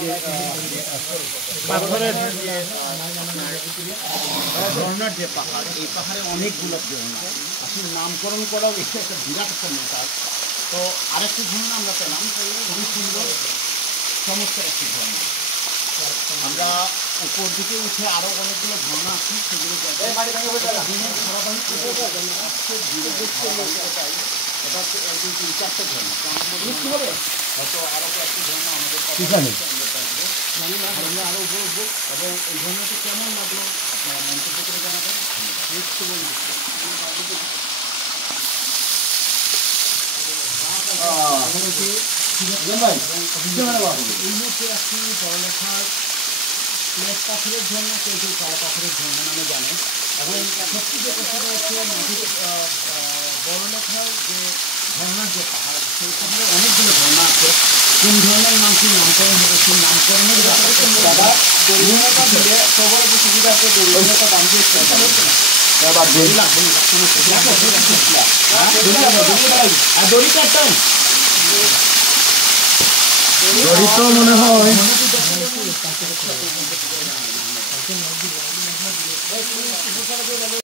যে পাথরের ঝর্ণার যে পাহাড়, এই পাহাড়ে অনেকগুলো ঝর্ণা আসলে নামকরণ করাও একটা বিরাট একটা মেটার। তো আরেকটি ঝর্ণা আমরা পেলাম, খুবই সুন্দর চমৎকার একটি ঝর্ণা। আমরা উপর দিকে উঠে আরো অনেকগুলো ঝর্ণা আছে, সেগুলো এটা হচ্ছে 1 2 3 4টে ঝর্ণা। হয়তো আরো কয়েকটি ঝর্ণা আমাদের আরো উপর উঠবো এবং এই ঝর্ণাটি কেমন লাগলো আপনারা মন্তব্য করে জানাবেন। এই মুহূর্তে একটি পড়ালেখার প্লেট পাথরের ঝর্ণা, কেউ কেউ কালো পাথরের ঝর্ণা নামে জানে। এবং সবচেয়ে যে কথাটা হচ্ছে মাটির বড়লেখার যে ঝর্ণার যে পাহাড়, সেই পাহাড়ে অনেকগুলো ঝর্ণা আছে। কোন ধরনের নাম কি নামকরণ হবে, সেই নামকরণের সুবিধা আছে। দড়ি তো মনে হয়